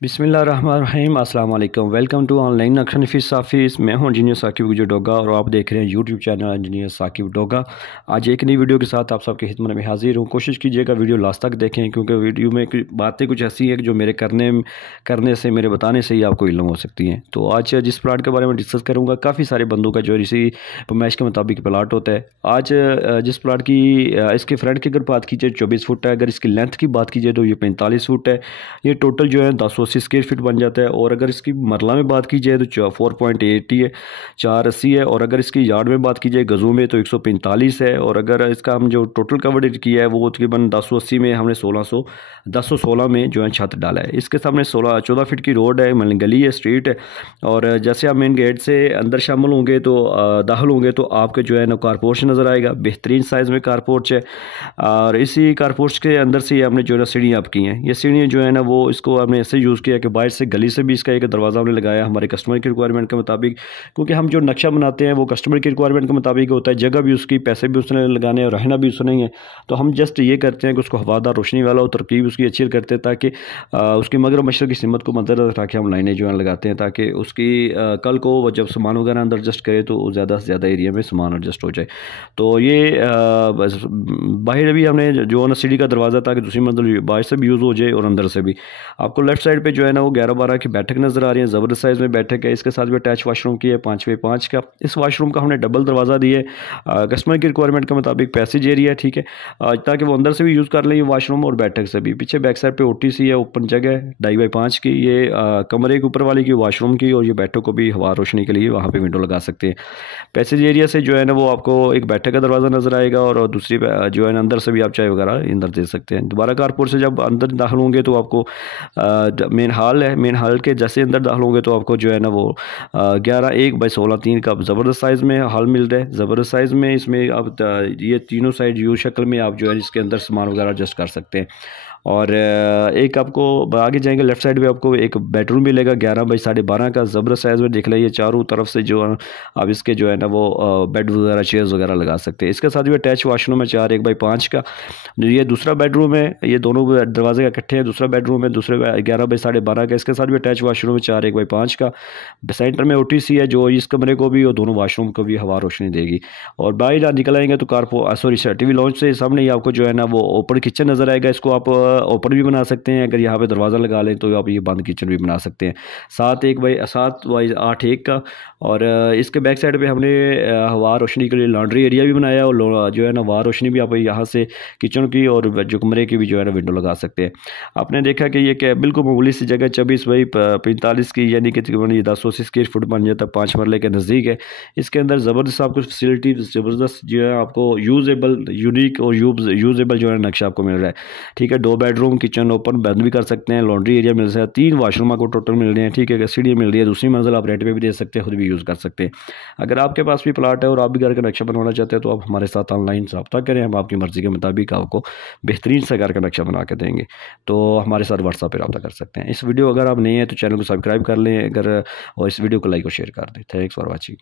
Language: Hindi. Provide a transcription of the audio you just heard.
बिस्मिल्लाहिर्रहमानिर्रहीम अस्सलाम वालेकुम। वेलकम टू ऑनलाइन नक्शा नफीस साफ़ीज़। मैं हूं इंजीनियर साकिब गुजर डोगा और आप देख रहे हैं YouTube channel engineer Saqib Doga. आज एक नई वीडियो के साथ आप सबकी खिदमत में हाजिर हूं। कोशिश कीजिएगा वीडियो लास्ट तक देखें, क्योंकि वीडियो में बातें कुछ ऐसी हैं जो मेरे करने से, मेरे बताने से ही आपको इल्म हो सकती हैं। तो आज जिस प्लाट के बारे में डिस्कस करूँगा, काफ़ी सारे बंदों का जो इसी फरमाइश के मुताबिक प्लाट होता है। आज जिस प्लाट की इसके फ्रंट की अगर बात की जाए 24 फुट है, अगर इसकी लेंथ की बात की जाए तो ये 45 फुट है। ये टोटल जो है 1080 स्क्वायर फीट बन जाता है। और अगर इसकी मरला में बात की जाए तो 4.80 है, 480 है। और अगर इसकी यार्ड में बात की जाए गज़ों में तो 145 है। और अगर इसका हम जो टोटल कवरेज किया है वो तकरीबन 1080 में हमने 1016 में जो है छत डाला है। इसके सामने 14 फीट की रोड है, मतलब गली है, स्ट्रीट है। और जैसे आप मेन गेट से अंदर शामिल होंगे तो दाखिल होंगे तो आपके जो है ना कारपोर्च नज़र आएगा। बेहतरीन साइज़ में कारपोर्च है। और इसी कारपोर्च के अंदर से हमने जो है ना सीढ़ियाँ आप की हैं। ये सीढ़ियाँ जो है ना वो इसको हमने ऐसे यूज़ किया कि बाहर से गली से भी इसका एक दरवाज़ा हमने लगाया हमारे कस्टमर की रिक्वायरमेंट के मुताबिक, क्योंकि हम जो नक्शा बनाते हैं वो कस्टमर की रिक्वायरमेंट के मुताबिक होता है। जगह भी उसकी, पैसे भी उसने लगाने और रहना भी उसने ही है। तो हम जस्ट ये करते हैं कि उसको हवादार रोशनी वाला हो, तरकीब उसकी अच्छी करते हैं ताकि उसकी मगर मशरक़ की सिमत को मद्देनज़र रख के हम लाइनें जो है लगाते हैं, ताकि उसकी कल को वो जब सामान वगैरह अंदर एडजस्ट करे तो ज़्यादा से ज़्यादा एरिया में सामान एडजस्ट हो जाए। तो ये बाहर भी हमने जो है ना सीढ़ी का दरवाज़ा, ताकि दूसरी मंजिल बाहर से भी यूज़ हो जाए और अंदर से भी। आपको लेफ्ट साइड पे जो है ना वो 11-12 की बैठक नज़र आ रही है। ज़बरदस्त साइज़ में बैठक है। इसके साथ भी अटैच वाशरूम की है 5x5 का। इस वाशरूम का हमने डबल दरवाज़ा दिया है कस्टमर की रिक्वायरमेंट के मुताबिक, पैसेज एरिया है, ठीक है, ताकि वो अंदर से भी यूज़ कर लें ये वाशरूम और बैठक से भी। पीछे बैक साइड पे ओटीसी है, ओपन जगह है 2.5x5 की। ये कमरे के ऊपर वाली की वाशरूम की, और ये बैठक को भी हवा रोशनी के लिए वहाँ पर विंडो लगा सकते हैं। पैसेज एरिया से जो है ना वो आपको एक बैठक का दरवाज़ा नज़र आएगा, और दूसरी जो है ना अंदर से भी आप चाय वगैरह अंदर दे सकते हैं। दोबारा कारपोर्ट से जब अंदर दाखिल होंगे तो आपको मेन हॉल है, मेन हॉल के जैसे अंदर दाखिल होंगे तो आपको जो है ना वो 11:1/16:3 का ज़बरदस्त साइज़ में हॉल मिल रहा है। ज़बरदस्त साइज़ में इसमें आप ये तीनों साइड यू शक्ल में आप जो है इसके अंदर सामान वगैरह एडजस्ट कर सकते हैं। और एक आपको आगे जाएंगे लेफ्ट साइड पे आपको एक बेडरूम मिलेगा 11x12.5 का। ज़बरदस्त साइज़ में देख लीजिए, चारों तरफ से जो आप इसके जो है ना वो बेड वगैरह चेयर्स वगैरह लगा सकते हैं। इसके साथ भी अटैच वाशरूम है 4:1/5 का। ये दूसरा बेडरूम है, ये दोनों दरवाजे का इकट्ठे हैं। दूसरा बेडरूम है दूसरे 11x12.5 का। इसके साथ भी अटैच वाशरूम है 4:1/5 का। सेंटर में ओटीसी है जो इस कमरे को भी और दोनों वाशरूम को भी हवा रोशनी देगी। और बाहर निकल आएंगे तो टीवी लॉन्च से सामने ही आपको जो है ना वो ओपन किचन नज़र आएगा। इसको आप ओपन भी बना सकते हैं, अगर यहाँ पे दरवाज़ा लगा लें तो आप ये बंद किचन भी बना सकते हैं। 7:8 का। और इसके बैक साइड पे हमने हवा रोशनी के लिए लॉन्ड्री एरिया भी बनाया, और जो है ना हवा रोशनी भी आप यहाँ से किचन की और जो कमरे की भी जो है ना विंडो लगा सकते हैं। आपने देखा कि ये बिल्कुल मामूली सी जगह 24x45 की, यानी कि तकरीबन ये 1080 स्क्वायर फुट बन जाता है, 5 मरले के नज़दीक है। इसके अंदर ज़बरदस्त आपको फैसिलिटी, ज़बरदस्त जो है आपको यूजेबल, यूनिक और यूजेबल जो है नक्शा आपको मिल रहा है, ठीक है। 2 बेडरूम, किचन ओपन बंद भी कर सकते हैं, लॉन्ड्री एरिया मिल सकता है, 3 वाशरूम आपको टोटल मिल रहे हैं, ठीक है। सीढ़ी मिल रही है, दूसरी मंजिल आप रेंट पे भी दे सकते हैं, खुद भी यूज़ कर सकते हैं। अगर आपके पास भी प्लाट है और आप भी घर का नक्शा बनवाना चाहते हैं तो आप हमारे साथ ऑनलाइन रब्ता करें, हम आपकी मर्ज़ी के मुताबिक आपको बेहतरीन से घर का नक्शा बना के देंगे। तो हमारे साथ व्हाट्सएप पर रब्ता कर सकते हैं। इस वीडियो अगर आप नए हैं तो चैनल को सब्सक्राइब कर लें, अगर और इस वीडियो को लाइक और शेयर कर दें। Thanks for watching.